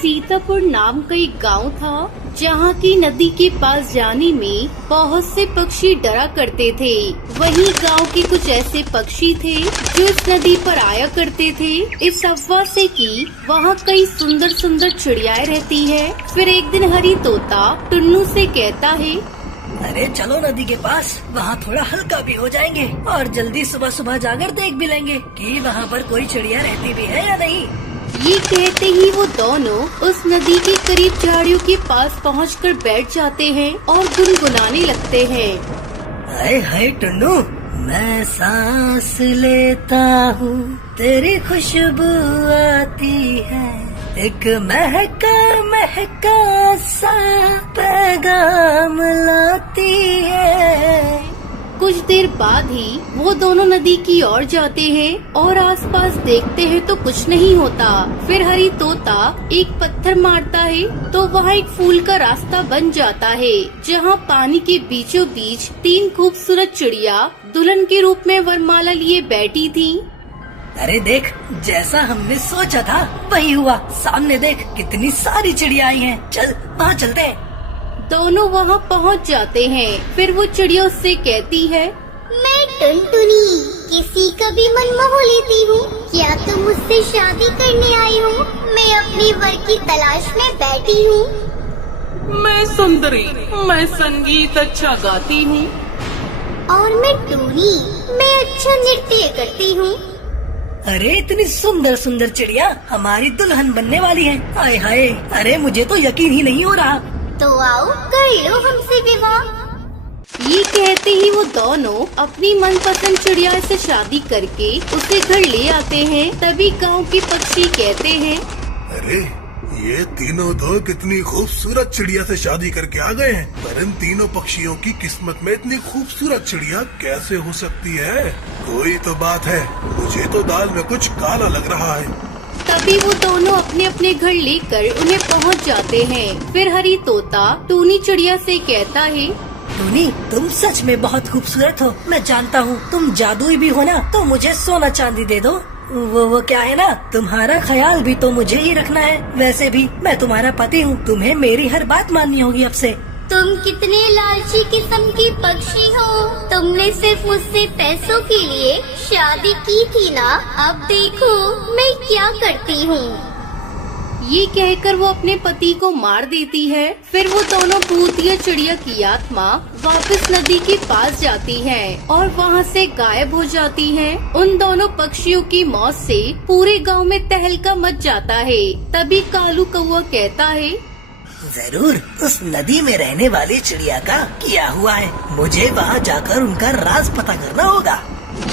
सीतापुर नाम का एक गांव था, जहाँ की नदी के पास जाने में बहुत से पक्षी डरा करते थे। वहीं गांव के कुछ ऐसे पक्षी थे जो इस नदी पर आया करते थे इस अफवाह से कि वहाँ कई सुंदर सुंदर चिड़ियाएं रहती है। फिर एक दिन हरी तोता टुन्नू से कहता है, अरे चलो नदी के पास, वहाँ थोड़ा हल्का भी हो जाएंगे और जल्दी सुबह सुबह जाकर देख भी लेंगे कि वहाँ पर कोई चिड़िया रहती भी है या नहीं। ये कहते ही वो दोनों उस नदी के करीब झाड़ियों के पास पहुंचकर बैठ जाते हैं और गुनगुनाने लगते हैं। हाय हाय टुन्नू, मैं सांस लेता हूँ, तेरी खुशबू आती है, एक महका महका सा पैगाम लाती है। कुछ देर बाद ही वो दोनों नदी की ओर जाते हैं और आसपास देखते हैं तो कुछ नहीं होता। फिर हरी तोता एक पत्थर मारता है तो वहाँ एक फूल का रास्ता बन जाता है, जहाँ पानी के बीचों बीच 3 खूबसूरत चिड़िया दुल्हन के रूप में वरमाला लिए बैठी थी। अरे देख, जैसा हमने सोचा था वही हुआ। सामने देख, कितनी सारी चिड़िया आई हैं। चल वहाँ चलते हैं। दोनों वहाँ पहुँच जाते हैं। फिर वो चिड़िया उससे कहती है, मैं टुनटुनी, किसी का भी मन मोह लेती हूँ। क्या तुम मुझसे शादी करने आई हो? मैं अपनी वर की तलाश में बैठी हूँ। मैं सुंदरी, मैं संगीत अच्छा गाती हूँ। और मैं टूनी, मैं अच्छा नृत्य करती हूँ। अरे इतनी सुंदर सुंदर चिड़िया हमारी दुल्हन बनने वाली है। हाय हाय, अरे मुझे तो यकीन ही नहीं हो रहा। तो आओ कर लो हमसे विवाह। ये कहते ही वो दोनों अपनी मनपसंद चिड़िया से शादी करके उसे घर ले आते हैं। तभी गांव के पक्षी कहते हैं, अरे ये तीनों तो कितनी खूबसूरत चिड़िया से शादी करके आ गए हैं, पर इन तीनों पक्षियों की किस्मत में इतनी खूबसूरत चिड़िया कैसे हो सकती है? कोई तो बात है, मुझे तो दाल में कुछ काला लग रहा है। तभी वो दोनों अपने अपने घर लेकर उन्हें पहुंच जाते हैं। फिर हरी तोता टूनी चिड़िया से कहता है, टूनी, तुम सच में बहुत खूबसूरत हो। मैं जानता हूँ तुम जादुई भी हो ना, तो मुझे सोना चांदी दे दो। वो क्या है ना, तुम्हारा ख्याल भी तो मुझे ही रखना है। वैसे भी मैं तुम्हारा पति हूँ, तुम्हें मेरी हर बात माननी होगी अब से। तुम कितने लालची किस्म के पक्षी हो। तुमने सिर्फ मुझसे पैसों के लिए शादी की थी ना, अब देखो मैं क्या करती हूँ। ये कहकर वो अपने पति को मार देती है। फिर वो दोनों भूतिया चिड़िया की आत्मा वापस नदी के पास जाती है और वहाँ से गायब हो जाती है। उन दोनों पक्षियों की मौत से पूरे गांव में तहलका मच जाता है। तभी कालू कौवा कहता है, जरूर उस नदी में रहने वाली चिड़िया का किया हुआ है। मुझे वहाँ जाकर उनका राज पता करना होगा।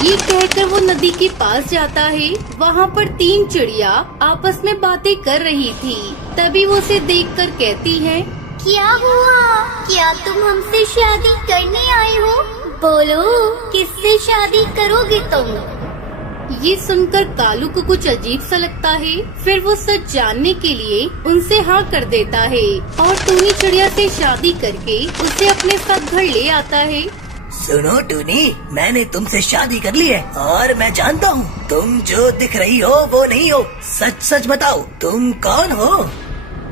ये कहकर वो नदी के पास जाता है। वहाँ पर 3 चिड़िया आपस में बातें कर रही थी। तभी वो उसे देखकर कहती है, क्या हुआ? क्या तुम हमसे शादी करने आए हो? बोलो, किससे शादी करोगे तुम? ये सुनकर कालू को कुछ अजीब सा लगता है। फिर वो सच जानने के लिए उनसे हाँ कर देता है और टूनी चिड़िया से शादी करके उसे अपने साथ घर ले आता है। सुनो टूनी, मैंने तुमसे शादी कर ली है और मैं जानता हूँ तुम जो दिख रही हो वो नहीं हो। सच सच बताओ, तुम कौन हो?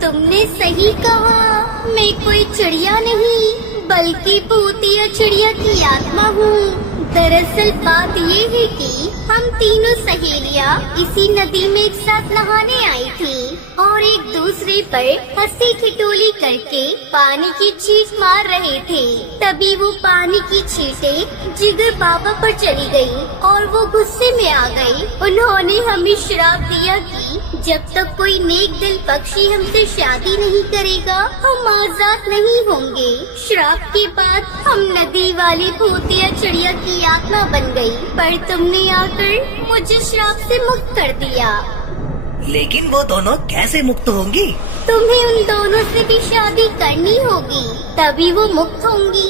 तुमने सही कहा, मैं कोई चिड़िया नहीं बल्कि भूतिया चिड़िया की आत्मा हूँ। दरअसल बात ये है कि हम तीनों सहेलियाँ इसी नदी में एक साथ नहाने आई थी और एक दूसरे पर हंसी ठिठोली करके पानी की छींट मार रहे थे। तभी वो पानी की छींटें जिगर बाबा पर चली गयी और वो गुस्से में आ गए। उन्होंने हमें श्राप दिया कि जब तक कोई नेक दिल पक्षी हमसे शादी नहीं करेगा हम आजाद नहीं होंगे। श्राप के बाद हम नदी वाली भूतिया चिड़िया की आत्मा बन गई, पर तुमने आकर मुझे श्राप से मुक्त कर दिया। लेकिन वो दोनों कैसे मुक्त होंगी? तुम्हें उन दोनों से भी शादी करनी होगी, तभी वो मुक्त होंगी।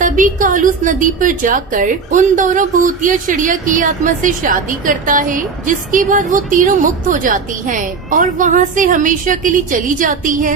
तभी कालू उस नदी पर जाकर उन दोनों भूतिया चिड़िया की आत्मा से शादी करता है, जिसके बाद वो तीनों मुक्त हो जाती हैं और वहाँ से हमेशा के लिए चली जाती है।